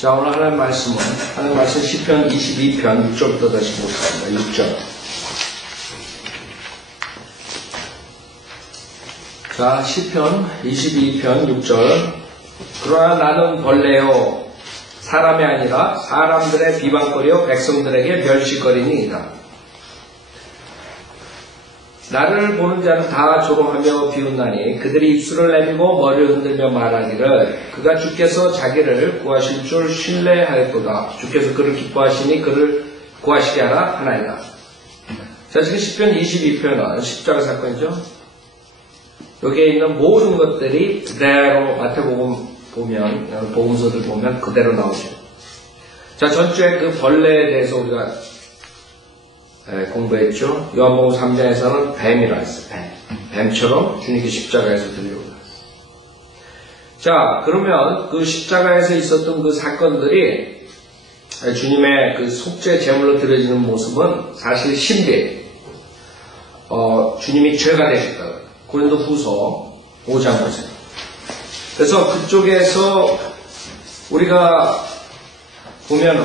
자, 오늘 하나님 말씀 시편 22편 6절부터 다시 보겠습니다. 6절. 자, 시편 22편 6절. 그러나 나는 벌레요 사람이 아니라 사람들의 비방거리요 백성들에게 멸시거리니이다. 나를 보는 자는 다 조롱하며 비웃나니 그들이 입술을 내밀고 머리를 흔들며 말하기를 그가 주께서 자기를 구하실 줄 신뢰하였도다. 주께서 그를 기뻐하시니 그를 구하시게 하라 하나이다. 자, 지금 시편 22편은 십자가 사건이죠. 여기에 있는 모든 것들이 그대로 마태복음 보면, 복음서들 보면 그대로 나오죠. 자, 전주에 그 벌레에 대해서 우리가 공부했죠. 요한복음 3장에서는 뱀이라 했어요. 뱀처럼 주님께 십자가에서 들려오다. 자, 그러면 그 십자가에서 있었던 그 사건들이 주님의 그 속죄 제물로 드려지는 모습은 사실 신비예요. 주님이 죄가 되셨다. 고린도후서 5장 보세요. 그래서 그쪽에서 우리가 보면은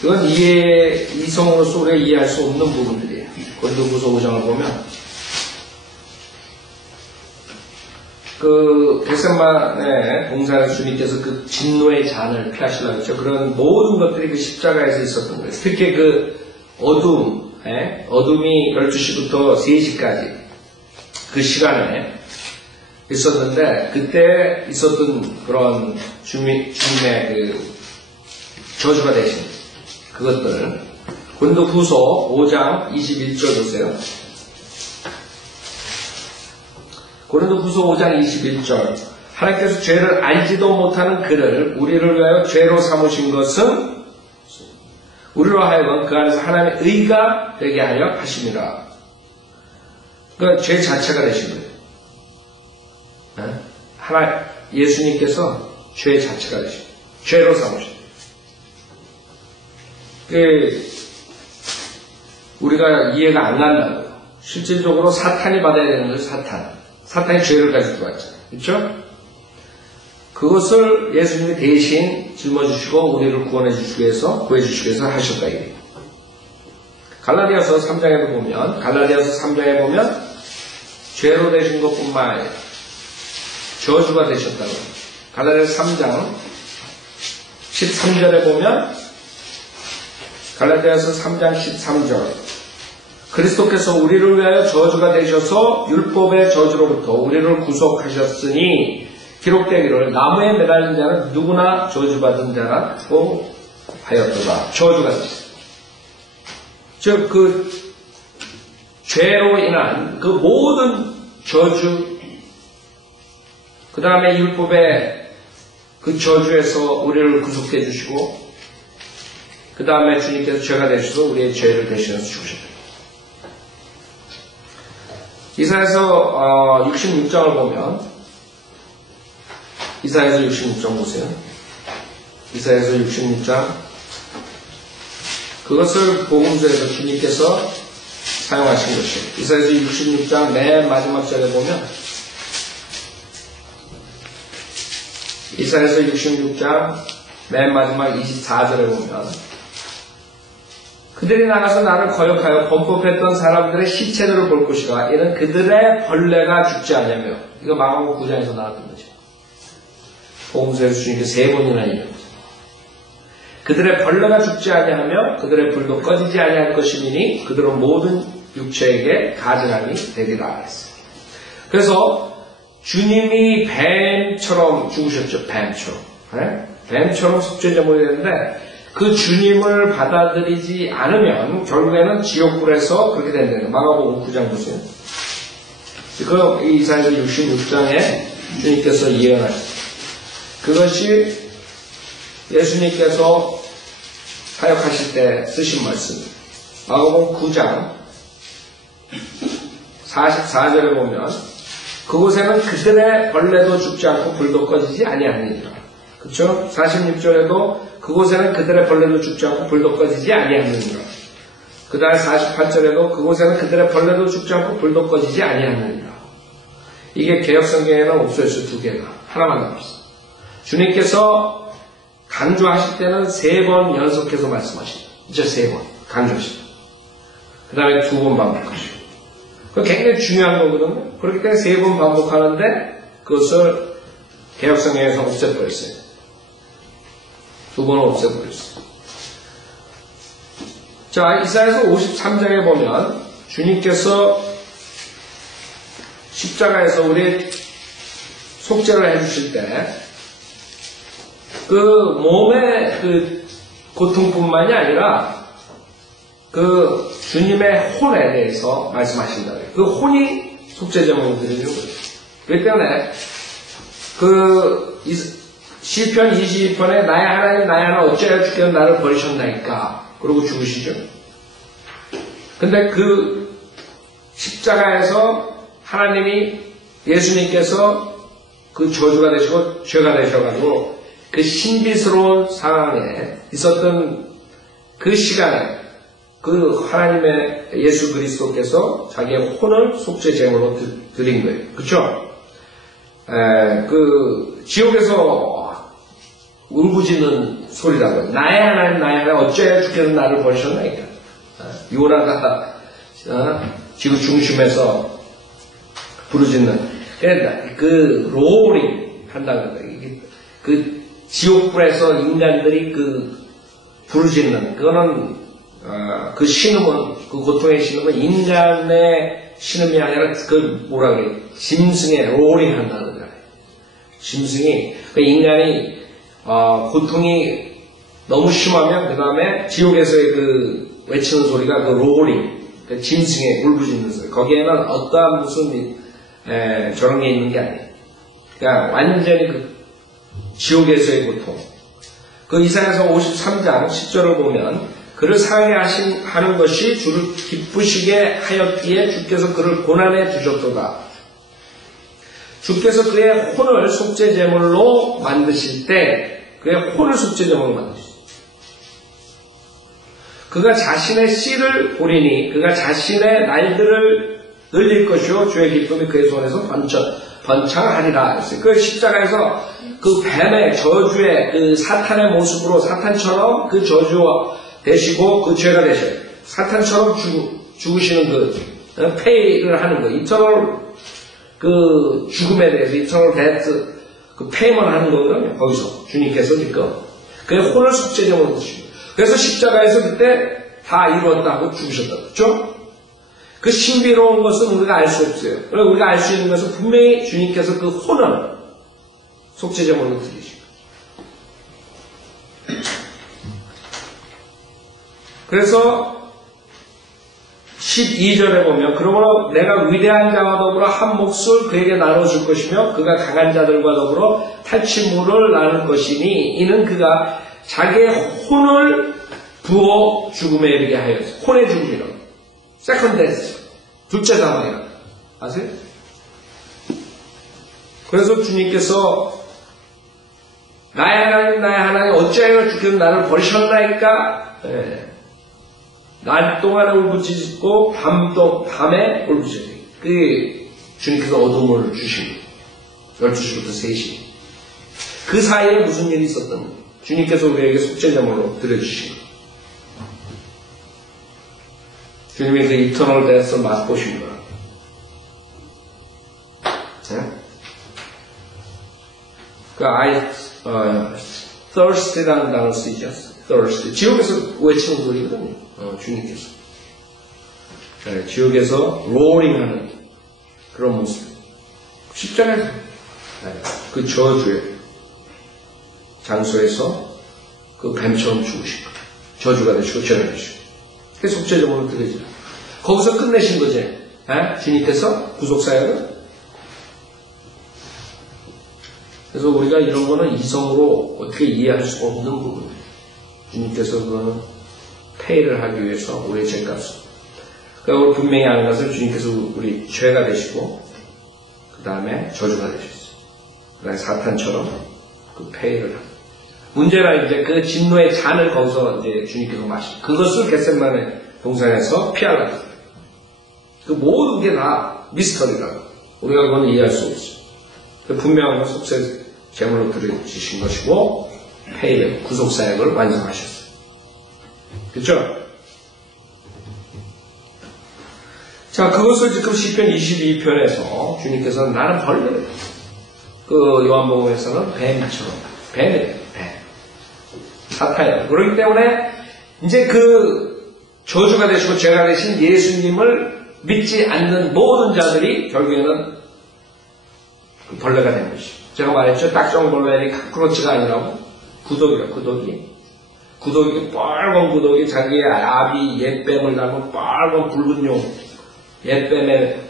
그건 이성으로서 우리가 이해할 수 없는 부분들이에요. 고린도후서 5장을 보면 그 겟세마네 동산에서 주님께서 그 진노의 잔을 피하시려고 했죠. 그런 모든 것들이 그 십자가에서 있었던 거예요. 특히 그 어둠이 12시부터 3시까지 그 시간에 있었는데 그때 있었던 그런 주님의 그 저주가 되신 그것들 고린도후서 5장 21절 보세요. 고린도후서 5장 21절 하나님께서 죄를 알지도 못하는 그를 우리를 위하여 죄로 삼으신 것은 우리로 하여금 그 안에서 하나님의 의가 되게 하려 하심이라. 그러니까 죄 자체가 되신 거예요. 예수님께서 죄 자체가 되신 거예요. 죄로 삼으신 우리가 이해가 안 간다고요. 실질적으로 사탄이 받아야 되는 거예요. 사탄이 죄를 가지고 왔잖아요. 그렇죠? 그것을 예수님이 대신 짊어지시고 우리를 구해주시기 위해서 하셨다 이거예요. 갈라디아서 3장에 보면 죄로 되신 것뿐만 아니라 저주가 되셨다고 합니다. 갈라디아서 3장 13절에 보면 갈라디아서 3장 13절 그리스도께서 우리를 위하여 저주가 되셔서 율법의 저주로부터 우리를 구속하셨으니 기록되기를 나무에 매달린 자는 누구나 저주받은 자라고 하였도다. 저주가 되셨다. 즉 그 죄로 인한 그 모든 저주 그 다음에 율법의 그 저주에서 우리를 구속해 주시고 그 다음에 주님께서 죄가 되셔서 우리의 죄를 대신해서 죽으셨다. 이사야서 66장을 보면 이사야서 66장 보세요. 이사야서 66장 그것을 복음서에서 주님께서 사용하신 것이에요. 이사야서 66장 맨 마지막 절에 보면 이사야서 66장 맨 마지막 24절에 보면 그들이 나가서 나를 거역하여 범법했던 사람들의 시체들을 볼 것이라 이는 그들의 벌레가 죽지 않냐며. 이거 마가복음 9장에서 나왔던 거죠. 복음서에서 주님께서 3번이나 얘기합니다. 그들의 벌레가 죽지 아니하며 그들의 불도 꺼지지 아니할 것이니 그들은 모든 육체에게 가증함이 되리라 했어요. 그래서 주님이 뱀처럼 죽으셨죠. 뱀처럼 속죄제물이 되는데 그 주님을 받아들이지 않으면 결국에는 지옥불에서 그렇게 된다는 거예요. 마가복음 9장 보세요. 지금 이사야서 66장에 주님께서 예언하셨어요. 그것이 예수님께서 사역하실 때 쓰신 말씀입니다. 마가복음 9장 44절에 보면 그곳에는 그들의 벌레도 죽지 않고 불도 꺼지지 아니하느니라. 그렇죠? 46절에도 그곳에는 그들의 벌레도 죽지 않고 불도 꺼지지 아니하느니라. 그 다음에 48절에도 그곳에는 그들의 벌레도 죽지 않고 불도 꺼지지 아니하느니라. 이게 개혁성경에는 없어졌어요. 2개가. 하나만 남았어요. 주님께서 강조하실 때는 3번 연속해서 말씀하십니다. 이제 3번 강조하십니다. 그 다음에 2번 반복하시고. 그거 굉장히 중요한 거거든요. 그렇기 때문에 3번 반복하는데 그것을 개혁성경에서 없애버렸어요. 2번은 없애버렸어요. 자, 이사야서 53장에 보면 주님께서 십자가에서 우리 속죄를 해주실 때 그 몸의 그 고통뿐만이 아니라 그 주님의 혼에 대해서 말씀하신다. 그 혼이 속죄제물로 드리는 거예요. 그렇기 때문에 그 시편 22편에 나의 하나님 나의 하나님 어찌하여 주께서 나를 버리셨나이까 그러고 죽으시죠. 근데 그 십자가에서 하나님이 예수님께서 그 저주가 되시고 죄가 되셔가지고 그 신비스러운 상황에 있었던 그 시간에 그 하나님의 예수 그리스도께서 자기의 혼을 속죄 제물로 드린 거예요. 그렇죠? 그 지옥에서 울부짖는 소리라고요. 나의 하나님 나의 하나님 어찌하여 주께서 나를 버리셨나이까. 요나가 지구 중심에서 부르짖는 그 로링 한다는 거예요. 그 지옥불에서 인간들이 그 부르짖는 그거는 그 신음은 그 고통의 신음은 인간의 신음이 아니라 그 뭐라 그래 짐승의 로링 한다는 거예요. 짐승이 그 인간이 고통이 너무 심하면 그 다음에 지옥에서의 그 외치는 소리가 그 로링 그 짐승의 울부짖는 소리 거기에는 어떠한 무슨 저런 게 있는 게 아니에요. 그러니까 완전히 그 지옥에서의 고통. 그 이사야서 53장 10절을 보면 그를 상하게 하는 것이 주를 기쁘시게 하였기에 주께서 그를 고난에 두셨도다. 주께서 그의 혼을 속죄제물로 만드실 때 그의 혼을 속죄제물로 만드셨어요. 그가 자신의 씨를 보리니 그가 자신의 날들을 늘릴 것이요 주의 기쁨이 그의 손에서 번창하리라 했어요. 그 십자가에서 그 뱀의 저주의 그 사탄의 모습으로 사탄처럼 그 저주가 되시고 그 죄가 되셔요. 사탄처럼 죽으시는 그 페이를 하는 거, 이터널 그 죽음에 대해서 이터널 데스 그 페이만 하는 거거든요. 거기서 주님께서 지금 그의 혼을 속죄제물로 드시고 그래서 십자가에서 그때 다 이루었다 하고 죽으셨다. 그렇죠? 그 신비로운 것은 우리가 알 수 없어요. 그리고 우리가 알 수 있는 것은 분명히 주님께서 그 혼을 속죄제물로 드리시고 그래서 12절에 보면 그러므로 내가 위대한 자와 더불어 한 몫을 그에게 나눠줄 것이며 그가 강한 자들과 더불어 탈취물을 나눌 것이니 이는 그가 자기의 혼을 부어 죽음에 이르게 하였어. 혼의 죽음이라. 세컨드 데스. 둘째 사망이라. 아세요? 그래서 주님께서 나의 하나님 나의 하나님 어찌하여 주께서 나를 버리셨나이까? 낮 동안에 울부짖고 밤에 울부짖고 그게 주님께서 어둠을 주신 12시부터 3시 그 사이에 무슨 일이 있었던 거예요? 주님께서 우리에게 속죄제물로 드려주신 거예요. 주님이 그 이터널 데스를 맛보신 거예요. 그 thirst라는 단어를 쓰이죠. thirst. 지옥에서 외치는 소리거든요. 주님께서. 지옥에서 roaring하는 그런 모습. 십자가에서 그 저주의 장소에서 그 뱀처럼 죽으신 거예요. 저주가 되시고 죄가 되시고. 그래서 속죄제물을 드리죠. 거기서 끝내신 거지. 주님께서 구속사역을. 그래서 우리가 이런 거는 이성으로 어떻게 이해할 수가 없는 부분이에요. 주님께서 그거는 페이를 하기 위해서 우리의 죄값을. 그러니까 우리 분명히 아는 것은 주님께서 우리 죄가 되시고 그 다음에 저주가 되셨어요. 그 다음에 사탄처럼 그 페이를 하고. 문제는 이제 그 진노의 잔을 거기서 이제 주님께서 마시고 그것을 겟세마네 동산에서 피하려고 했어요. 그 모든 게 다 미스터리라고. 우리가 그건 이해할 수 없어요. 분명한 건 속죄 제물로 드려주신 것이고 폐역, 구속사역을 완성하셨어요. 그렇죠? 자, 그것을 지금 시편 22편에서 주님께서는 나는 벌레, 그 요한복음에서는 뱀처럼, 뱀이에요, 뱀. 사탄이에요. 그렇기 때문에 이제 그 저주가 되시고 죄가 되신 예수님을 믿지 않는 모든 자들이 결국에는 그 벌레가 된 것이죠. 제가 말했죠. 딱정벌레이 카크로치가 아니라고. 구더기가, 구더기. 구더기, 빨간 구더기, 자기의 아비 옛뱀을 닮은 빨간 붉은 용, 옛뱀의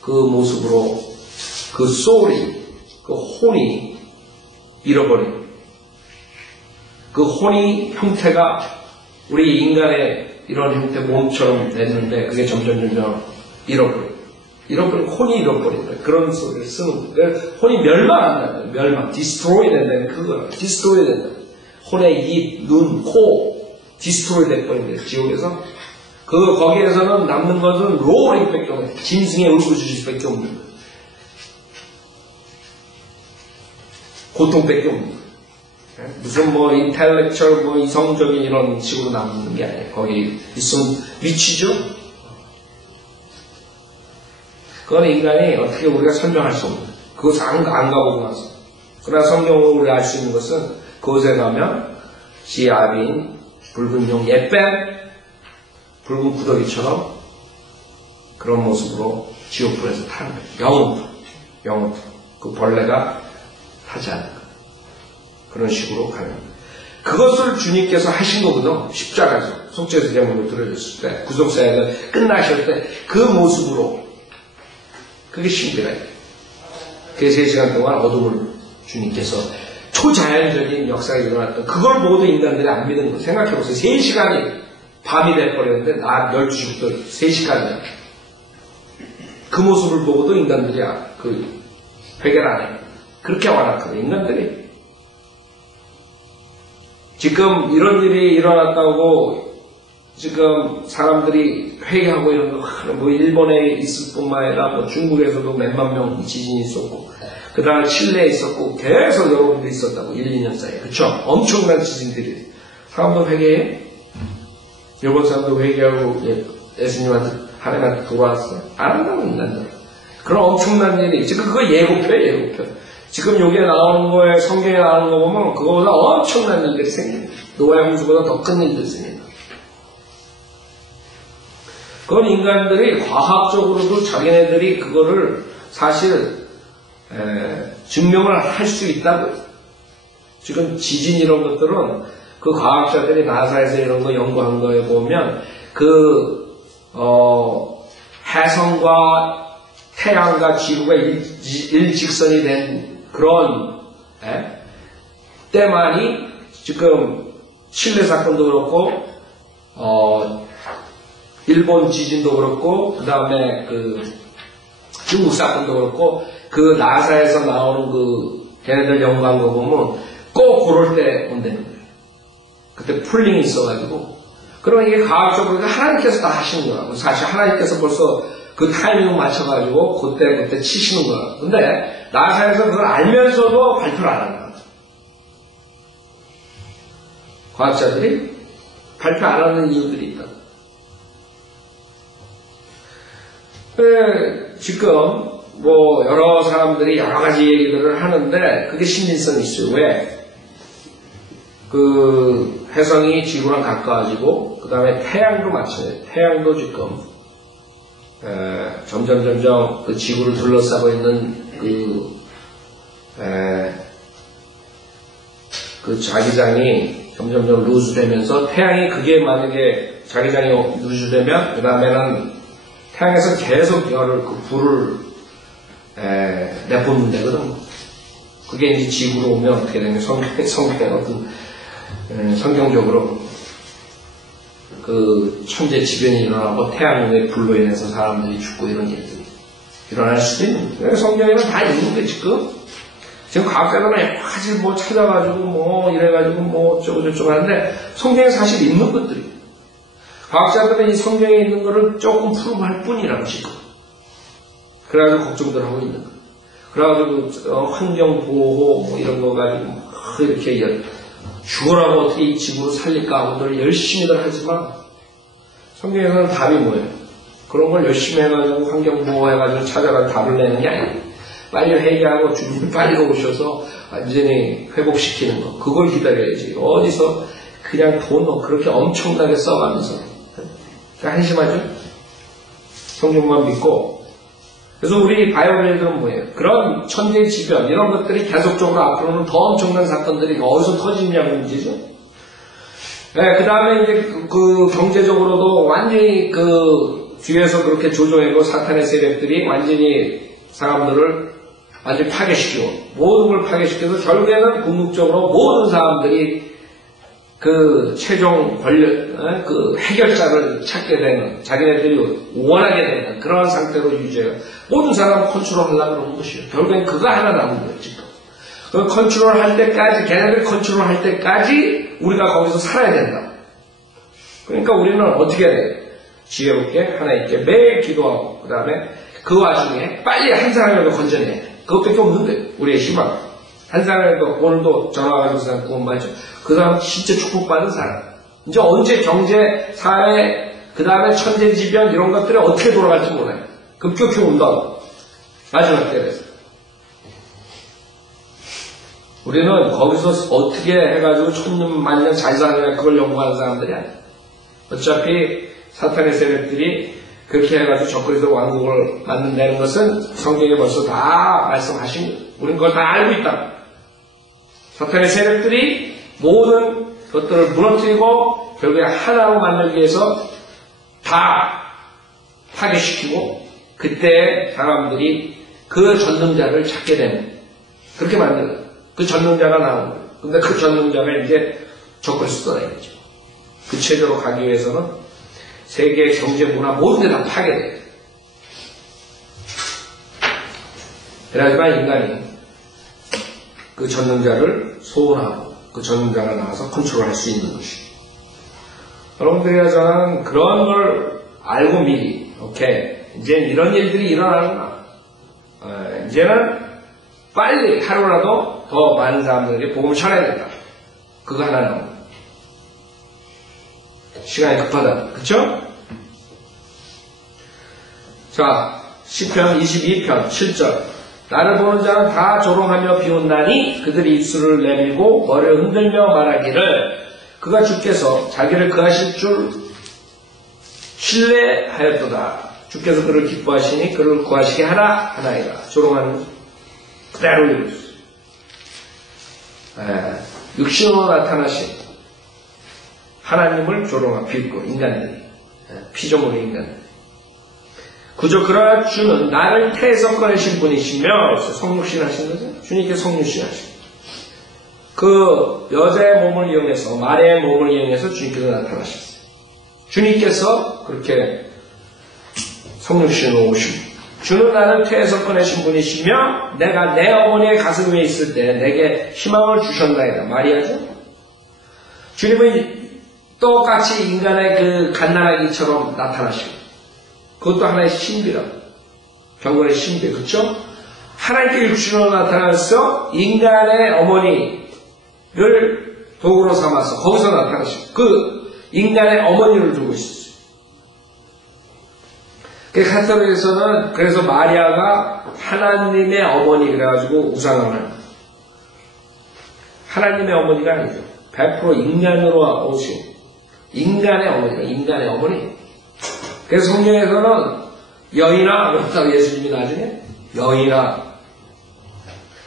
그 모습으로 그 소울이, 그 혼이 잃어버린. 그 혼이 형태가 우리 인간의 이런 형태 몸처럼 됐는데 그게 점점 잃어버린 혼이 잃어버린 거예요. 그런 소리를 쓰는 거예요. 혼이 멸망한다는 거예요. 멸망, 디스트로이 된다는 그거예요. 디스트로이 된다. 혼의 입, 눈, 코 디스트로이 돼버린 거예요. 지옥에서. 거기에서는 남는 것은 로어링밖에 없는 거예요. 짐승의 울부짖음밖에 없는 거예요. 고통밖에 없는 거예요. 무슨 뭐 인텔렉처럴 뭐 이성적인 이런 식으로 남는 게 아니에요. 거기 있으면 미치죠? 그건 인간이 어떻게 우리가 설명할 수 없는 거예요. 그것을 안 가보고 나서. 그러나 성경으로 우리가 알 수 있는 것은 그곳에 가면 지아빈, 붉은 용, 옛뱀, 붉은 구더기처럼 그런 모습으로 지옥불에서 타는 거예요. 영원토록. 그 벌레가 타지 않는 거예요. 그런 식으로 가는 거예요. 그것을 주님께서 하신 거거든요. 십자가에서 속죄서 제물로 드려졌을 때, 구속사역을 끝나실 때 그 모습으로. 그게 신비라요. 그 3시간 동안 어둠을 주님께서 초자연적인 역사가 일어났던 그걸 보고도 인간들이 안 믿는 거예요. 생각해보세요. 3시간이 밤이 돼버렸는데 낮 12시부터 3시간이야. 그 모습을 보고도 인간들이 회개를 안 해요. 그렇게 완악하거든요. 인간들이. 지금 이런 일이 일어났다고 지금 사람들이 회개하고 이런 거, 뭐 일본에 있을 뿐만 아니라 뭐 중국에서도 몇만 명 지진이 있었고, 그 다음에 칠레에 있었고, 계속 여러 군데 있었다고, 1, 2년 사이에. 그쵸? 엄청난 지진들이. 사람도 회개해? 일본 사람도 회개하고 예수님한테, 하나님한테 돌아왔어요? 안 한다고, 인간들. 그런 엄청난 일이, 지금 그거 예고표. 지금 여기에 나오는 거에, 성경에 나오는 거 보면, 그거보다 엄청난 일들이 생깁니다. 노아의 홍수보다 더 큰 일들이 생깁니다. 그건 인간들이 과학적으로도 자기네들이 그거를 사실 증명을 할 수 있다고요. 지금 지진 이런 것들은 그 과학자들이 나사에서 이런 거 연구한 거에 보면 해성과 태양과 지구가 일직선이 된 그런 때만이 지금 칠레 사건도 그렇고 일본 지진도 그렇고 그 다음에 중국 사건도 그렇고 그 나사에서 나오는 걔네들 연구한 거 보면 꼭 그럴 때 온다는 거예요. 그때 풀링이 있어가지고. 그러면 이게 과학적으로 하나님께서 다 하시는 거라고. 사실 하나님께서 벌써 그 타이밍을 맞춰가지고 그때 치시는 거야. 근데 나사에서 그걸 알면서도 발표를 안 한다. 과학자들이 발표 안 하는 이유들이 있다. 지금 뭐 여러 사람들이 여러 가지 얘기들을 하는데 그게 신빙성이 있어요. 왜? 해성이 지구랑 가까워지고 그 다음에 태양도 마찬가지예요. 태양도 지금 점점 그 지구를 둘러싸고 있는 그 자기장이 점점 루즈되면서 태양이 그게 만약에 자기장이 루즈되면 그 다음에는 태양에서 계속 불을 내뿜는 데거든. 그게 이제 지구로 오면 어떻게 되냐면 성경적으로 그 천재지변이 일어나고 태양의 불로 인해서 사람들이 죽고 이런 일들이 일어날 수도 있는 거예요. 성경에는 다 있는 거예요, 지금 과학자들은 여러 가지 뭐 찾아가지고 뭐 이래가지고 뭐 어쩌고저쩌고 하는데 성경에 사실 있는 것들이 과학자들은 이 성경에 있는 거를 조금 프루브할 뿐이라고 지금. 그래가지고 걱정들 하고 있는 거예요. 그래가지고 환경보호 뭐 이런 거 가지고 이렇게 죽으라고 어떻게 이 지구를 살릴까 하고들 열심히들 하지만 성경에서는 답이 뭐예요? 그런 걸 열심히 해가지고 환경보호해가지고 찾아가서 답을 내는 게 아니에요. 빨리 회개하고 주님 빨리 오셔서 완전히 회복시키는 거. 그걸 기다려야지. 어디서 그냥 돈 그렇게 엄청나게 써가면서. 한심하죠? 성경만 믿고. 그래서 우리 바이오벨들은 뭐예요? 그런 천재지변 이런 것들이 계속적으로 앞으로는 더 엄청난 사건들이 어디서 터지느냐고 문제죠. 네, 그 다음에 이제 그 경제적으로도 완전히 그 뒤에서 그렇게 조종하고 사탄의 세력들이 완전히 사람들을 완전히 파괴시키고 모든 걸 파괴시켜서 결국에는 궁극적으로 모든 사람들이 그 최종 권력, 그 해결자를 찾게 되는, 자기네들이 원하게 되는 그런 상태로 유지해요. 모든 사람을 컨트롤하려고 그러는 것이에요. 결국엔 그거 하나 남은 거예요, 지금. 그 컨트롤 할 때까지, 걔네들 컨트롤 할 때까지 우리가 거기서 살아야 된다. 그러니까 우리는 어떻게 해야 돼요? 지혜롭게, 하나님께 매일 기도하고, 그 다음에 그 와중에 빨리 한 사람이라도 건져내야 돼. 그것밖에 없는데, 우리의 희망. 한 사람이라도 오늘도 전화가지고 그 사람 구원 받죠. 그 사람 진짜 축복받은 사람. 이제 언제 경제, 사회, 그 다음에 천재지변 이런 것들이 어떻게 돌아갈지 몰라요. 급격히 온다고. 마지막 때에서. 우리는 거기서 어떻게 해가지고 천년 만년 잘 사느냐 그걸 연구하는 사람들이 아니에요. 어차피 사탄의 세력들이 그렇게 해가지고 적그리스도 왕국을 만든다는 것은 성경에 벌써 다 말씀하신 거예요. 우리는 그걸 다 알고 있다. 사탄의 세력들이 모든 것들을 무너뜨리고 결국에 하나로 만들기 위해서 다 파괴시키고 그때 사람들이 그 전능자를 찾게 되는 그렇게 만들어요. 그 전능자가 나오는 거예요. 근데 그 전능자가 이제 적그리스도다 이거죠. 그 체제로 가기 위해서는 세계 경제 문화 모든 게 다 파괴돼요. 그래야지만 인간이 그 전능자를 소원하고 그 전능자가 나와서 컨트롤할 수 있는 것이. 여러분들이야 저는 그런 걸 알고 미리 오케이 이제 이런 일들이 일어나는구나. 이제는 빨리 하루라도 더 많은 사람들에게 복음을 전해야 된다. 그거 하나 나옵니다. 시간이 급하다. 그쵸? 자, 시편 22편 7절. 나를 보는 자는 다 조롱하며 비웃나니 그들이 입술을 내밀고 머리를 흔들며 말하기를 그가 주께서 자기를 구하실 줄 신뢰하였도다. 주께서 그를 기뻐하시니 그를 구하시게 하나이다. 조롱하는 그대로 이루었어요. 육신으로 나타나신 하나님을 조롱하고 비웃고 인간들이 피조물의 인간들. 그저 그러나 주는 나를 태에서 꺼내신 분이시며 성육신 하신 거죠. 주님께 성육신 하신 그 여자의 몸을 이용해서 마리아의 몸을 이용해서 주님께서 나타나셨어요. 주님께서 그렇게 성육신으로 오십니다. 주는 나를 태에서 꺼내신 분이시며 내가 내 어머니의 가슴 위에 있을 때 내게 희망을 주셨나이다. 마리아죠. 주님은 똑같이 인간의 그 갓난아기처럼 나타나시고 그것도 하나의 신비라. 경건의 신비. 그렇죠? 하나님께 육신으로 나타나서 인간의 어머니를 도구로 삼아서 거기서 나타나시고 그 인간의 어머니를 두고 있었어요. 그 카톨릭에서는 그래서 마리아가 하나님의 어머니 그래가지고 우상을 합니다. 하나님의 어머니가 아니죠. 100% 인간으로 오신 인간의 어머니가 인간의 어머니. 그래서 성경에서는 여인아 그렇다고 예수님이 나중에 여인아.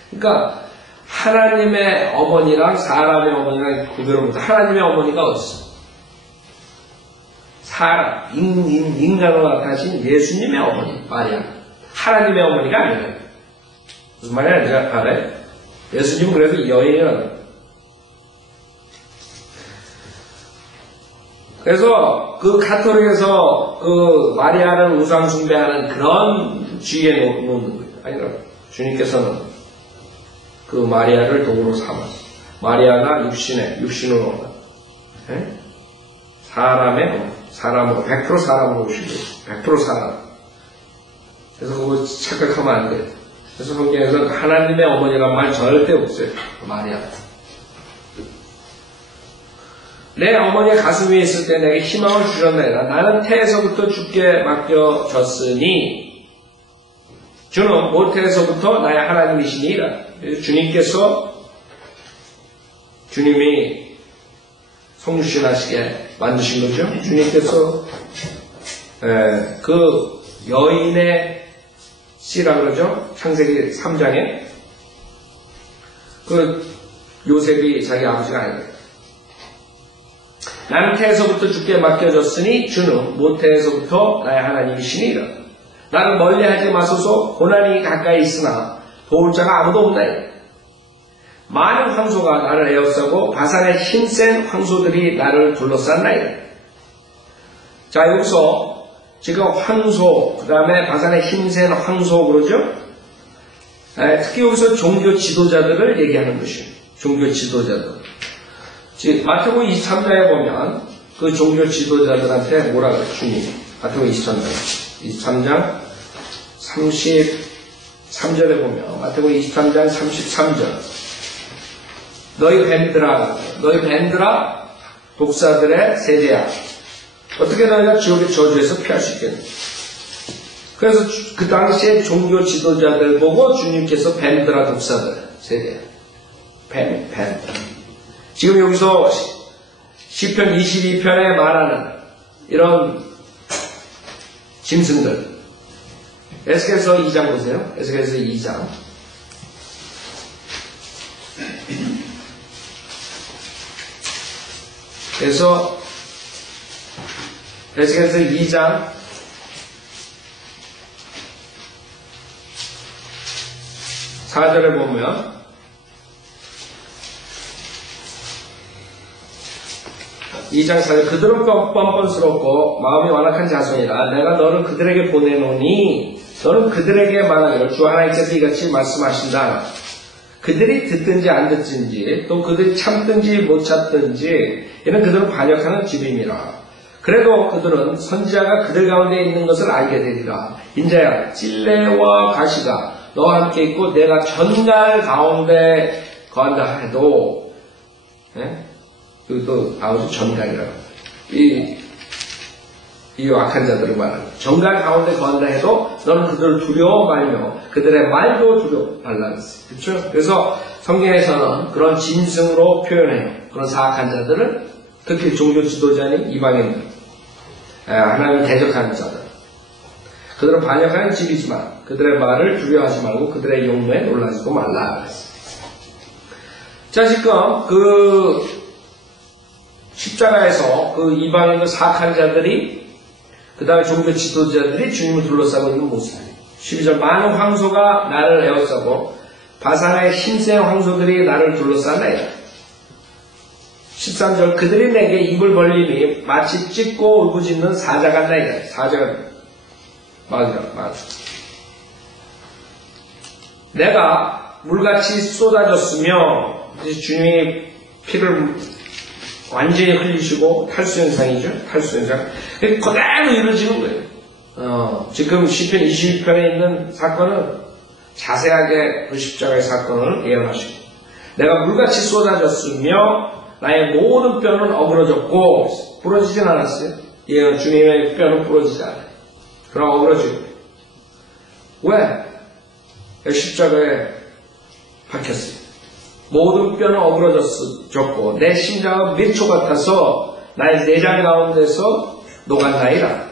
그러니까 하나님의 어머니랑 사람의 어머니랑 구별을 못해. 하나님의 어머니가 어디 있어? 사람, 인간으로 나타나신 예수님의 어머니, 마리아. 하나님의 어머니가 아니에요. 무슨 말이야? 제가 알아요? 예수님은 그래서 여인이라고. 그래서 그 카톨릭에서 그 마리아를 우상 숭배하는 그런 주의에 놓는 거예요. 아니라 주님께서는 그 마리아를 도구로 삼았어요. 마리아가 육신으로 사람으로 100% 사람으로 오신 거예요. 100% 사람. 그래서 그거 착각하면 안 돼요. 그래서 성경에서 하나님의 어머니란 말 절대 없어요. 마리아. 내 어머니의 가슴 위에 있을 때 내게 희망을 주셨나이다. 나는 태에서부터 주께 맡겨졌으니 주는 모태에서부터 나의 하나님이시니라. 주님이 성육신하시게 만드신 거죠. 주님께서 그 여인의 씨라 그러죠. 창세기 3장에 그 요셉이 자기 아버지가 아니에요. 나는 태에서부터 주께 맡겨졌으니 주는 모태에서부터 나의 하나님이시니라. 나를 멀리하지 마소서. 고난이 가까이 있으나 도울 자가 아무도 없나이다. 많은 황소가 나를 에워싸고 바산의 힘센 황소들이 나를 둘러쌌나이다. 자, 여기서 지금 황소, 그 다음에 바산의 힘센 황소 그러죠? 특히 여기서 종교 지도자들을 얘기하는 것이에요. 종교 지도자들. 마태복음 23장에 보면 그 종교 지도자들한테 뭐라 그래요? 주님. 마태복음 23장 33절에 보면 마태복음 23장 33절 너희 밴드라 독사들의 세대야. 어떻게 너희가 지옥의 저주에서 피할 수 있겠냐. 그래서 그 당시에 종교 지도자들 보고 주님께서 밴드라 독사들 세대야. 밴드. 지금 여기서 시편 22편에 말하는 이런 짐승들. 에스겔서 2장 보세요. 에스겔서 2장. 그래서 에스겔서 2장 4절에 보면 그들은 뻔뻔스럽고 마음이 완악한 자손이라 내가 너를 그들에게 보내노니 너는 그들에게 말하기를 주 하나님께서 이같이 말씀하신다. 그들이 듣든지 안 듣든지 또 그들이 참든지 못 참든지 이는 그들은 반역하는 집임이라. 그래도 그들은 선지자가 그들 가운데 있는 것을 알게 되리라. 인자야, 찔레와 가시가 너와 함께 있고 내가 전갈 가운데 거한다 해도 또 나오죠. 전갈이라고. 이 악한 자들을 말하는 전갈 가운데 거한다 해도 너는 그들을 두려워 말며 그들의 말도 두려워 말라 했어요. 그렇죠? 그래서 성경에서는 그런 짐승으로 표현해요. 그런 사악한 자들을 특히 종교 지도자인 이방인들, 하나님을 대적하는 자들. 그들은 반역하는 집이지만 그들의 말을 두려워하지 말고 그들의 용모에 놀라지도 말라 했어요. 자, 지금 그 십자가에서 그 이방인의 사악한 자들이 그 다음에 종교 지도자들이 주님을 둘러싸고 있는 모습이에요. 12절 많은 황소가 나를 에워싸고 바산의 힘센 황소들이 나를 둘러싸나이다. 13절 그들이 내게 입을 벌리니 마치 찢고 울부짖는 사자 같나이다. 사자가 맞아. 내가 물같이 쏟아졌으며 주님이 피를 완전히 흘리시고 탈수현상이죠. 탈수현상. 그대로 이루어지는 거예요. 지금 시편 22편에 있는 사건은 자세하게 그 십자가의 사건을 예언하시고 내가 물같이 쏟아졌으며 나의 모든 뼈는 어그러졌고 부러지진 않았어요. 예언 주님의 뼈는 부러지지 않아요. 그럼 어그러지고 왜? 십자가에 박혔어요. 모든 뼈는 어그러졌고 내 심장은 밀초 같아서 나의 내장 가운데서 녹았나이다.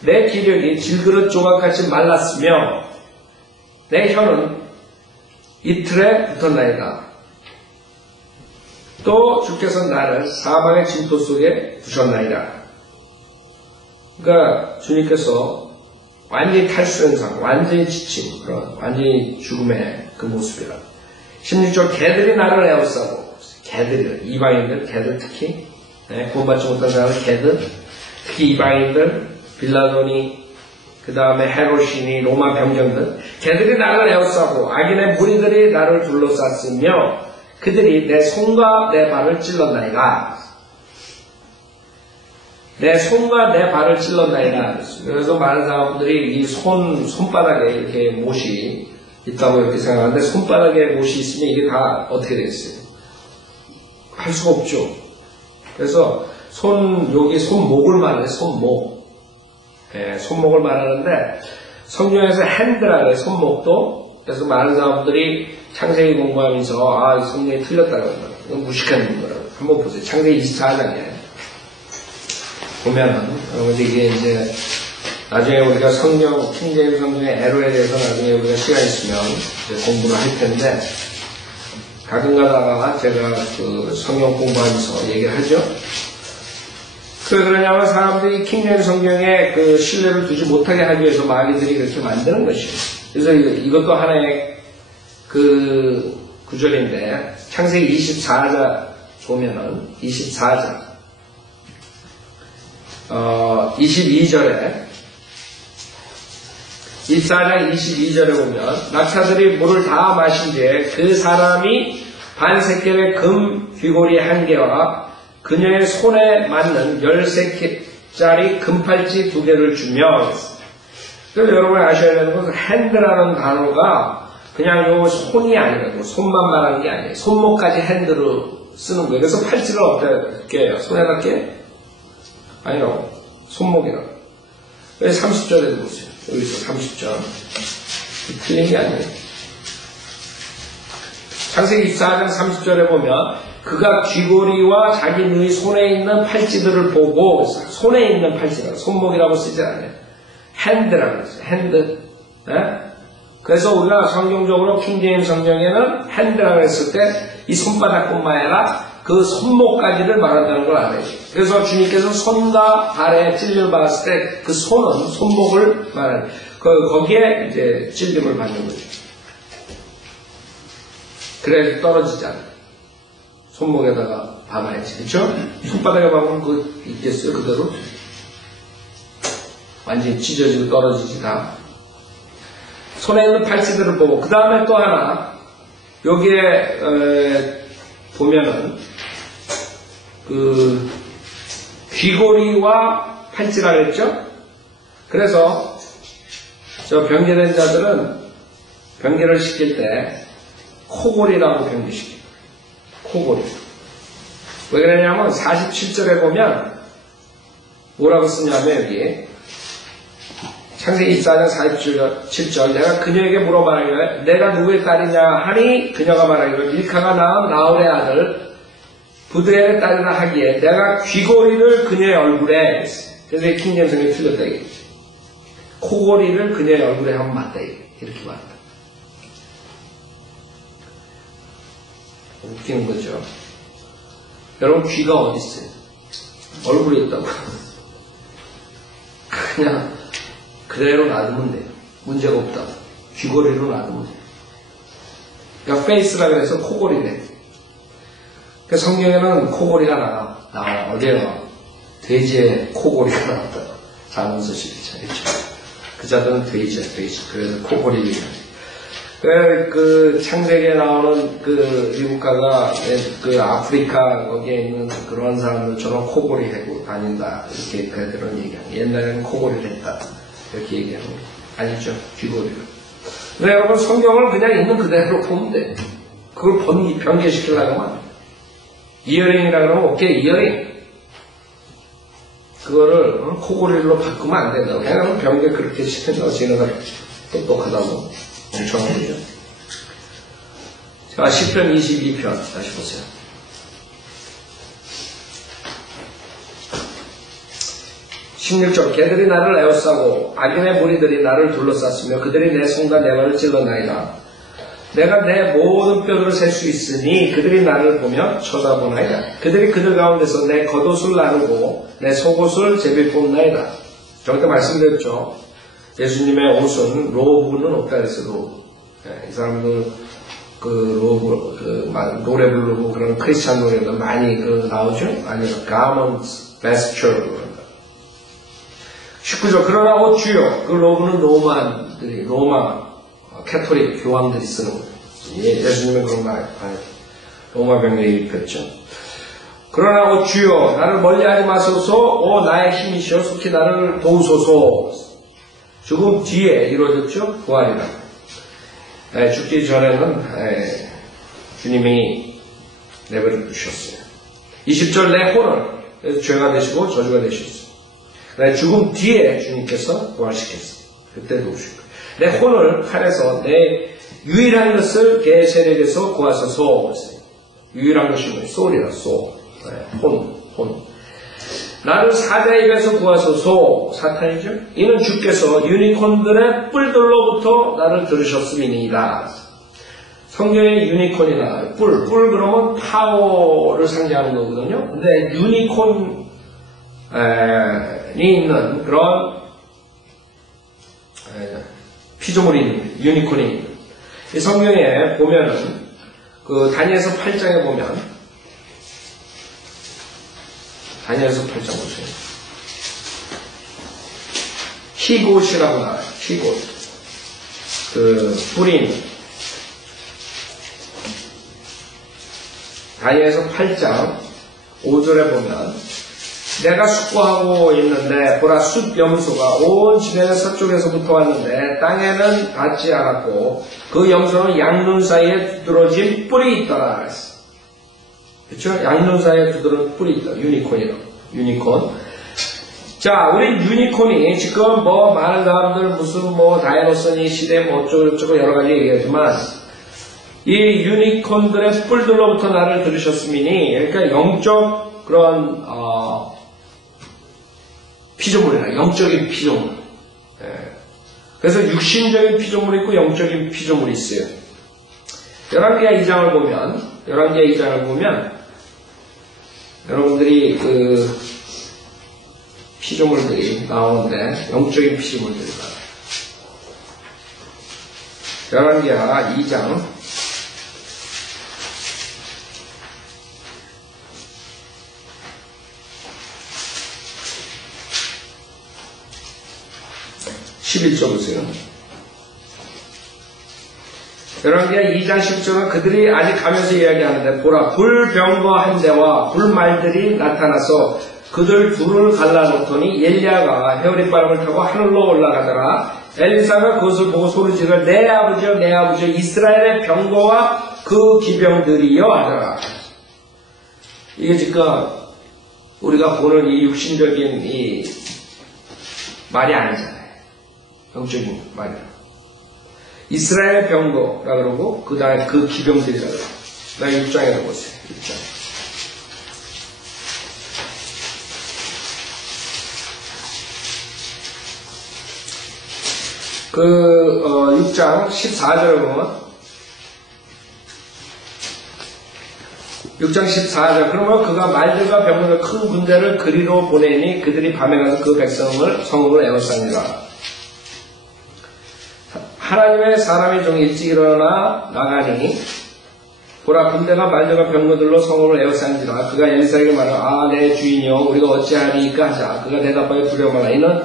내 기력이 질그릇 조각같이 말랐으며 내 혀는 이틀에 붙었나이다. 또 주께서 나를 사방의 진토 속에 두셨나이다. 그러니까 주님께서 완전히 탈수현상, 완전히 지침, 그런 완전히 죽음의 그 모습이라. 16절 개들이 나를 에워싸고 개들이 이방인들 개들 특히 구원받지 못한 사람은 개들 특히 이방인들 빌라도니 그 다음에 헤롯이니 로마 병정들 개들이 나를 에워싸고 악인의 무리들이 나를 둘러쌌으며 그들이 내 손과 내 발을 찔렀나이다. 내 손과 내 발을 찔렀나이다. 그래서 많은 사람들이 이 손바닥에 이렇게 못이 있다고 이렇게 생각하는데 손바닥에 못이 있으면 이게 다 어떻게 되겠어요? 할 수가 없죠. 그래서 여기 손목을 말해요. 손목. 예, 손목을 말하는데 성경에서 핸드라 해요. 손목도. 그래서 많은 사람들이 창세기 공부하면서 성경이 틀렸다고 합니다. 이건 무식한 거라고. 한번 보세요. 창세기 24장에 보면은 이게 이제 나중에 우리가 킹제임스 성경의 에러에 대해서 나중에 우리가 시간 있으면 이제 공부를 할 텐데, 가끔 가다가 제가 그 성경 공부하면서 얘기를 하죠. 왜 그러냐면 사람들이 킹제임스 성경에 그 신뢰를 두지 못하게 하기 위해서 마귀들이 그렇게 만드는 것이에요. 그래서 이것도 하나의 그 구절인데, 창세기 24장 보면은 24장 22절에 24장 22절에 보면 낙타들이 물을 다 마신 뒤에 그 사람이 반세겔의 금 귀고리 한 개와 그녀의 손에 맞는 13개짜리 금팔찌 2개를 주며, 그래서 여러분이 아셔야 되는 것은 핸드라는 단어가 그냥 요 손이 아니라고, 손만 말하는 게 아니에요. 손목까지 핸드로 쓰는 거예요. 그래서 팔찌를 어떻게 해요? 손에다 깨? 아니요. 손목이라고. 왜 30절에도 보세요. 여기서 30절. 틀린 게 아니에요. 창세기 24장 30절에 보면 그가 귀고리와 자기의 손에 있는 팔찌들을 보고, 손에 있는 팔찌라고, 손목이라고 쓰지 않아요. 핸드라고 했어요. 핸드. 네? 그래서 우리가 성경적으로 킹제임스 성경에는 핸드라고 했을 때 이 손바닥뿐만 아니라 그 손목까지를 말한다는 걸 알아요. 그래서 주님께서 손과 발에 찔림을 받았을 때 그 손은 손목을 말하는, 거기에 이제 찔림을 받는 거죠. 그래야 떨어지지 않아요. 손목에다가 박아야지. 그렇죠? 손바닥에 박으면 그거 있겠어요? 그대로? 완전히 찢어지고 떨어지지 다. 손에 있는 팔찌들을 보고, 그 다음에 또 하나, 여기에 보면은 그 귀고리와 팔찌라고 했죠? 그래서 저 병계된 자들은 병계를 시킬 때 코골이라고 병계시켜요. 코골이. 왜 그러냐면 47절에 보면 뭐라고 쓰냐면 여기 창세기 24장 47절 내가 그녀에게 물어 말하기를 내가 누구의 딸이냐 하니 그녀가 말하기를 밀카가 낳은 나홀의 아들 부드엘의 딸이라 하기에 내가 귀고리를 그녀의 얼굴에, 그래서 킹제임스가 틀렸다 이게, 코골이를 그녀의 얼굴에 하면 맞다 이렇게 말한다. 웃기는 거죠. 여러분 귀가 어디 있어요? 얼굴에 있다고. 그냥 그대로 놔두면 돼요. 문제가 없다. 귀고리로 놔두면 돼요. 그러니까 페이스라 그래서 코골이래. 그러니까 성경에는 코골이가 나와. 어디에요? 돼지의 코골이가 나왔다. 자문서식이죠. 그 자들은 돼지. 그래서 코골이. 그 창세기에 나오는 그 미국가가 그 아프리카 거기에 있는 그런 사람들처럼 코골이 하고 다닌다. 이렇게 그런 얘기하는. 옛날에는 코골이를 했다. 이렇게 얘기하는 거 아니죠? 귀고리를. 근데 여러분 성경을 그냥 있는 그대로 보면 돼. 그걸 변개시키려고 하면 안 돼. 이어링이라 그러면 오케이, 이어링. 그거를 코골이로 바꾸면 안 된다고. 그냥 변개 그렇게 시킨다고 지네가 똑똑하다고. 엄청난 거죠. 자, 시편 22편 다시 보세요. 16절 개들이 나를 에워싸고 악인의 무리들이 나를 둘러쌌으며 그들이 내 손과 내 발을 찔러나이다. 내가 내 모든 뼈를 셀 수 있으니 그들이 나를 보며 쳐다보나이다. 그들이 그들 가운데서 내 겉옷을 나누고 내 속옷을 제비 뽑나이다. 저한테 말씀드렸죠. 예수님의 옷은 로브는 없다 그랬어요. 로브. 이 사람들 그 로브 노래 부르고 그런 크리스찬 노래가 많이 나오죠. 아니면 garments, vesture. 19절 그러나 오 주여, 그 로브는 로마 캐토릭 교황들이 쓰는 거예요. 예수님은 그런 말 아니에요. 로마 병력이 입혔죠. 그러나 오 주여 나를 멀리하지 마소서. 오 나의 힘이시여 속히 나를 도우소서. 죽음 뒤에 이루어졌죠. 부활이라. 죽기 전에는 주님이 내버려 두셨어요. 20절 내 혼을, 그래서 죄가 되시고 저주가 되셨어. 죽음 뒤에 주님께서 부활시켰어. 그때도 오실 거예요. 내 혼을 칼에서 내 유일한 것을 계세력에서 구하소서. 유일한 것이 뭐예요? 소울이라, 소울. 혼. 나를 사자의 입에서 구하소서. 사탄이죠? 이는 주께서 유니콘들의 뿔들로부터 나를 들으셨음이니이다. 성경의 유니콘이나 뿔 그러면 파워를 상징하는 거거든요. 근데 유니콘이 있는 그런 피조물이 있는 유니콘이 있는 이 성경에 보면은 그 다니엘서 8장에 보면 다니엘서 8장 보세요. 히곶이라고 나와요. 히곶. 그 뿔이 있는 다니엘서 8장 5절에 보면 내가 숙고하고 있는데 보라 숫 염소가 온 지면의 서쪽에서부터 왔는데 땅에는 닿지 않았고 그 염소는 양눈 사이에 두드러진 뿔이 있더라 그랬어. 그렇죠? 양눈 사이에 두드러진 뿔이 있다. 유니콘이라고. 유니콘. 자, 우리 유니콘이 지금 뭐 많은 사람들 무슨 뭐 다이노소니 시대 뭐 어쩌고저쩌고 여러 가지 얘기하지만 이 유니콘들의 뿔들로부터 나를 들으셨음이니 그러니까 영적 그런 피조물이나 영적인 피조물. 그래서 육신적인 피조물이 있고 영적인 피조물이 있어요. 11개 2장을 보면 여러분들이 그 피조물들이 나오는데 영적인 피조물들이 나와요. 11개 2장 11절 보세요. 열왕기하 2장 10절은 그들이 아직 가면서 이야기하는데 보라 불병거 한 대와 불말들이 나타나서 그들 둘을 갈라놓더니 엘리야가 헤어릿바람을 타고 하늘로 올라가더라. 엘리사가 그것을 보고 소리지르 내 아버지여 이스라엘의 병거와 그 기병들이여 하더라. 이게 지금 우리가 보는 이 육신적인 이 말이 아니잖아요. 영적인 말이야. 이스라엘 병거라 그러고 그 다음에 그 기병들이라 그러고 나 6장에서 보세요. 6장. 그 6장 14절을 보면 6장 14절 그러면 그가 말들과 병거를 큰 군대를 그리로 보내니 그들이 밤에 가서 그 백성을 성으로 에워싸니라. 하나님의 사람의 종이 일찍 일어나 나가니 보라 군대가 말들과 병거들로 성으로 에워싼지라. 그가 엘리사에게 말하라. 내 주인이여 우리가 어찌하리까 하자. 그가 대답하여 두려워하라. 이는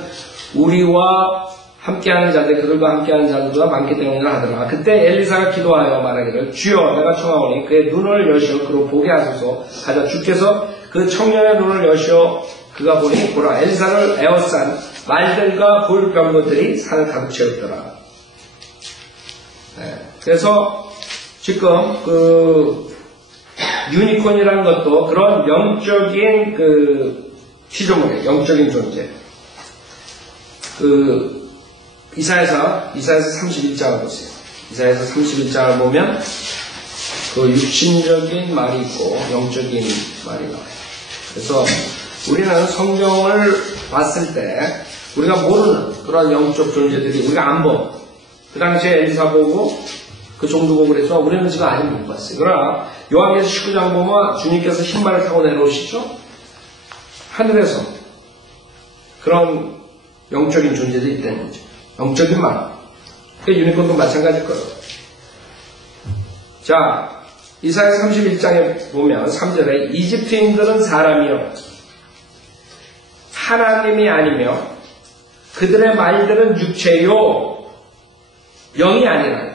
우리와 함께하는 자들 그들과 함께하는 자들보다 많기 때문이라 하더라. 그때 엘리사가 기도하여 말하기를 주여 내가 청하오니 그의 눈을 여시어 그로 보게 하소서 하자. 주께서 그 청년의 눈을 여시어 그가 보니 보라 엘리사를 에워싼 말들과 불병거들이 산을 가득 채웠더라. 그래서 지금 그 유니콘이라는 것도 그런 영적인 그 피조물이에요. 영적인 존재. 그 이사야서 31장을 보세요. 이사야서 31장을 보면 그 육신적인 말이 있고 영적인 말이 나와요. 그래서 우리는 성경을 봤을 때 우리가 모르는 그런 영적 존재들이 우리가 안 본 그 당시에 엘리사 보고 그 종도 보고 그래서 우리는 지금 아직 못 봤어요. 그러나 요한계시록 19장 보면 주님께서 흰말을 타고 내려오시죠. 하늘에서 그런 영적인 존재들이 있다는 거죠. 영적인 말. 그 유니콘도 마찬가지일 거예요. 자, 이사야 31장에 보면 3절에 이집트인들은 사람이요 하나님이 아니며 그들의 말들은 육체요 영이 아니라.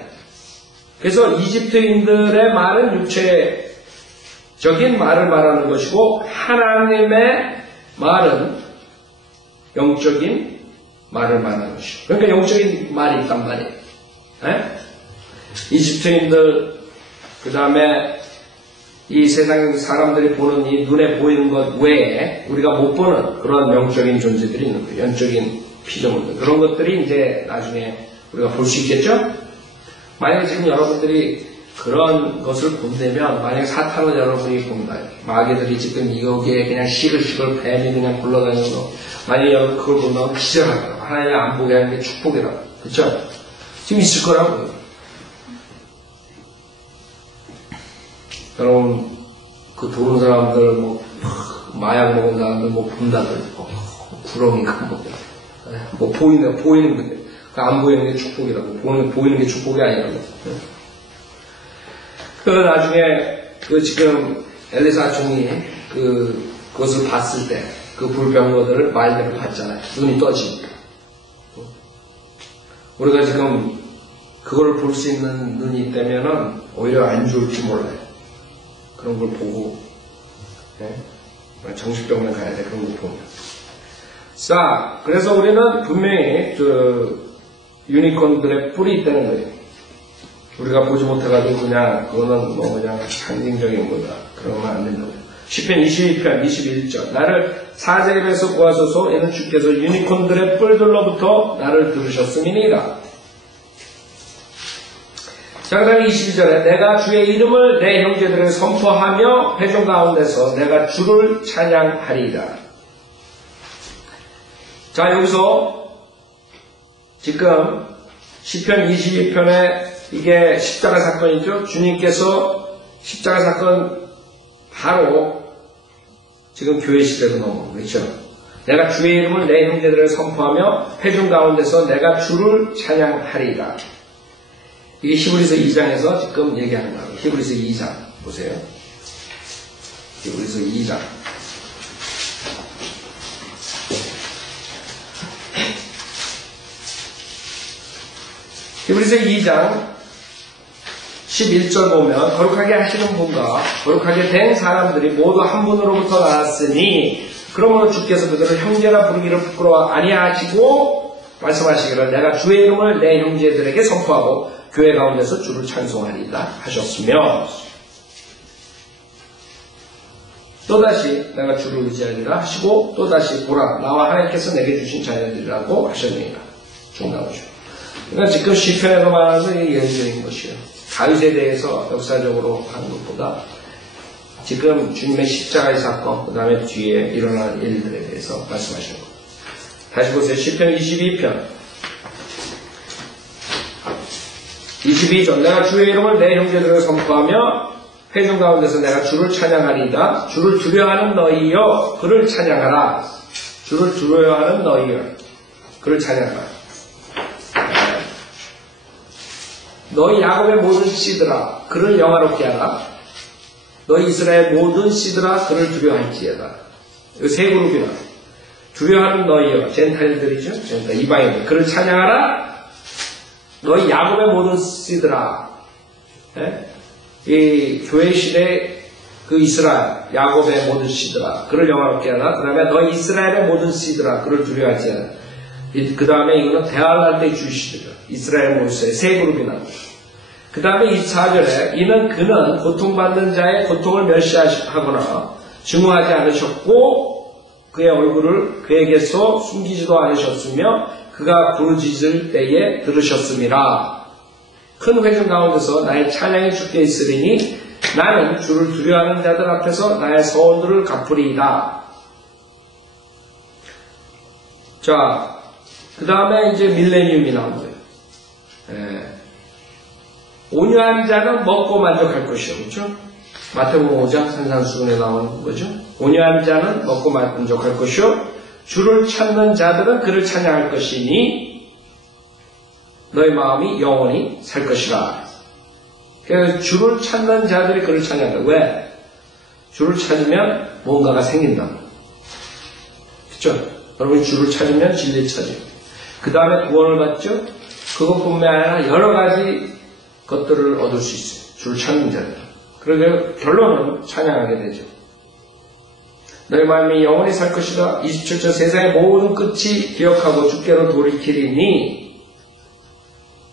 그래서 이집트인들의 말은 육체적인 말을 말하는 것이고 하나님의 말은 영적인 말을 말하는 것이고 그러니까 영적인 말이 있단 말이에요. 에? 이집트인들 그 다음에 이 세상 사람들이 보는 이 눈에 보이는 것 외에 우리가 못 보는 그런 영적인 존재들이 있는 거예요. 영적인 피조물들. 그런 것들이 이제 나중에 우리가 볼 수 있겠죠? 만약에 지금 여러분들이 그런 것을 본다면, 만약에 사탄을 여러분이 본다. 마귀들이 지금 여기에 그냥 시글시글 뱀이 그냥 굴러다니는 거. 만약에 여러분 그걸 본다면 기절할 거라고. 하나님이 안 보게 하는 게 축복이라고. 그쵸? 지금 있을 거라고요. 여러분, 그 좋은 사람들, 뭐, 마약 먹은 사람들, 뭐, 본다들, 구렁이가 뭐, 보이는 분들. 안 보이는 게 축복이라고. 보이는 게 축복이 아니라고. 그 나중에, 지금, 엘리사 총이 그것을 봤을 때, 그 불병거들을 말대로 봤잖아요. 눈이 떠지니까. 우리가 지금, 그걸 볼 수 있는 눈이 있다면은, 오히려 안 좋을지 몰라요. 그런 걸 보고, 정신병원에 가야 돼, 그런 걸 보면. 자, 그래서 우리는 분명히, 유니콘들의 뿔이 있다는 거예요. 우리가 보지 못해가지고 그냥, 그거는 뭐 그냥 상징적인 거다. 그러면 안 된다고요. 시편 22편 21절. 나를 사제입에서 구하소서, 이는 주께서 유니콘들의 뿔들로부터 나를 들으셨음이니이다. 자, 그 다음에 22절에 내가 주의 이름을 내 형제들에게 선포하며 회중 가운데서 내가 주를 찬양하리이다. 자, 여기서 지금 시편 22편에 이게 십자가 사건이죠. 주님께서 십자가 사건 바로 지금 교회 시대로 넘어오고 그렇죠. 내가 주의 이름을 내 형제들에게 선포하며 회중 가운데서 내가 주를 찬양하리이다. 이게 히브리서 2장에서 지금 얘기하는 거예요. 히브리서 2장 보세요. 히브리서 2장. 히브리서 2장 11절 보면 거룩하게 하시는 분과 거룩하게 된 사람들이 모두 한 분으로부터 나왔으니 그러므로 주께서 그들을 형제라 부르기를 부끄러워 아니하시고 말씀하시기를 내가 주의 이름을 내 형제들에게 선포하고 교회 가운데서 주를 찬송하리이다 하셨으며 또다시 내가 주를 의지하리라 하시고 또다시 보라 나와 하나님께서 내게 주신 자녀들이라고 하셨느니라. 쭉 나오죠. 그러니까 지금 시편에서 말하는 게 예언적인 것이에요. 다윗에 대해서 역사적으로 하는 것보다 지금 주님의 십자가의 사건 그 다음에 뒤에 일어난 일들에 대해서 말씀하시는 겁니다. 다시 보세요. 시편 22편 22절 내가 주의 이름을 내 형제들에게 선포하며 회중 가운데서 내가 주를 찬양하리이다. 주를 두려워하는 너희여 그를 찬양하라. 주를 두려워하는 너희여 그를 찬양하라. 너희 야곱의 모든 씨들아 그를 영화롭게 하라. 너희 이스라엘 모든 씨들아 그를 두려워할지어다. 이 세 그룹이다. 두려워하는 너희여 젠타일들이죠. 이방인들 그를 찬양하라. 너희 야곱의 모든 씨들아 이 교회 시대 그 이스라엘 야곱의 모든 씨들아 그를 영화롭게 하라. 그 다음에 너희 이스라엘의 모든 씨들아 그를 두려워할지어다. 그 다음에 이거는 대화할 때의 주시들이요. 이스라엘 모세의 세 그룹이 나옵니다. 그 다음에 24절에 이는 그는 고통받는 자의 고통을 멸시하거나 증오하지 않으셨고 그의 얼굴을 그에게서 숨기지도 않으셨으며 그가 부르짖을 때에 들으셨음이라. 큰 회중 가운데서 나의 찬양이 주께 있으리니 나는 주를 두려워하는 자들 앞에서 나의 서원들을 갚으리이다. 자, 그 다음에 이제 밀레니움이 나온 거예요. 온유한 자는 먹고 만족할 것이요. 그렇죠? 마태복음 5장 산상수훈에 나오는 거죠. 온유한 자는 먹고 만족할 것이요. 주를 찾는 자들은 그를 찬양할 것이니 너의 마음이 영원히 살 것이라. 그래서 주를 찾는 자들이 그를 찬양한다. 왜? 주를 찾으면 뭔가가 생긴다. 그렇죠? 여러분이 주를 찾으면 진리 찾아요. 그 다음에 구원을 받죠? 그것뿐만 아니라 여러 가지 것들을 얻을 수 있어요. 주를 찾는 자들. 그러게 결론은 찬양하게 되죠. 너희 마음이 영원히 살 것이다. 27절 세상의 모든 끝이 기억하고 주께로 돌이키리니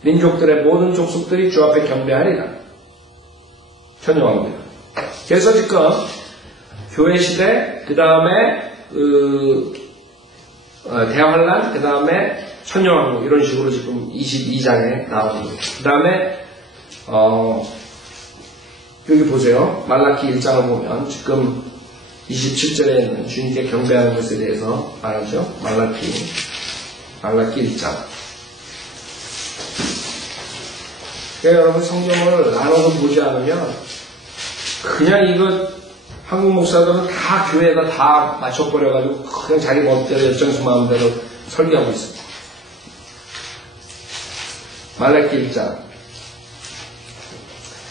민족들의 모든 족속들이 주 앞에 경배하리라. 천여왕국이다. 그래서 지금 교회 시대, 그 다음에 대환란, 그 다음에 천년왕국 이런 식으로 지금 22장에 나옵니다. 그 다음에 여기 보세요. 말라키 1장을 보면 지금 27절에 있는 주님께 경배하는 것에 대해서 말하죠. 말라키 1장. 그러니까 여러분 성경을 나눠서 보지 않으면 그냥 이거 한국 목사들은 다 교회에다 다 맞춰버려가지고 그냥 자기 멋대로 열정수 마음대로 설교하고 있습니다. 말라키 1장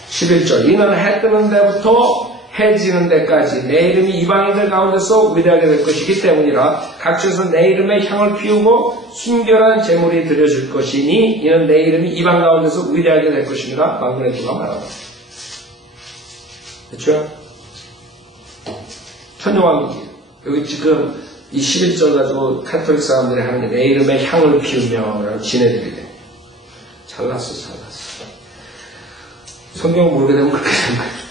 11절 이는 해 뜨는 데부터 해 지는 데까지 내 이름이 이방인들 가운데서 위대하게 될 것이기 때문이라 각처에서 내 이름의 향을 피우고 순결한 제물이 드려질 것이니 이는 내 이름이 이방 가운데서 위대하게 될 것입니다. 만군의 주가 말하다. 그렇죠? 천년왕국이에요. 여기 지금 이 11절 가지고 카톨릭 사람들이 하는 게 내 이름의 향을 피우며 지내들이 돼. 잘났어. 성경 모르게 되면 그렇게 되는 거예요.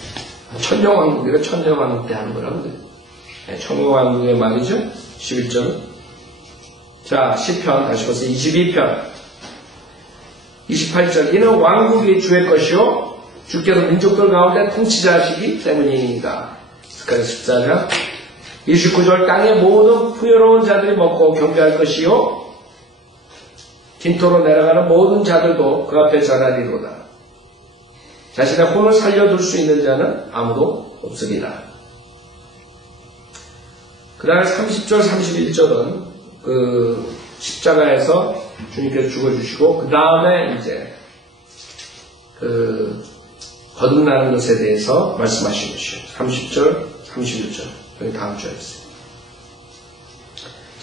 천년왕국이라 천년왕국 때 하는 거라고 그래요. 천년왕국의 말이죠. 11절. 자, 10편 다시 보세요. 22편 28절 이는 왕국이 주의 것이요 주께서 민족들 가운데 통치자시기 때문이다. 스가랴 14장 29절 땅의 모든 풍요로운 자들이 먹고 경배할 것이요 빈토로 내려가는 모든 자들도 그 앞에 절하리로다. 자신의 혼을 살려둘 수 있는 자는 아무도 없으리라. 그 다음에 30절 31절은 그 십자가에서 주님께서 죽어주시고 그 다음에 이제 그 거듭나는 것에 대해서 말씀하신 것이요. 30절 31절 여기 다음 주에 있어요.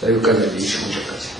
자, 여기까지 25절까지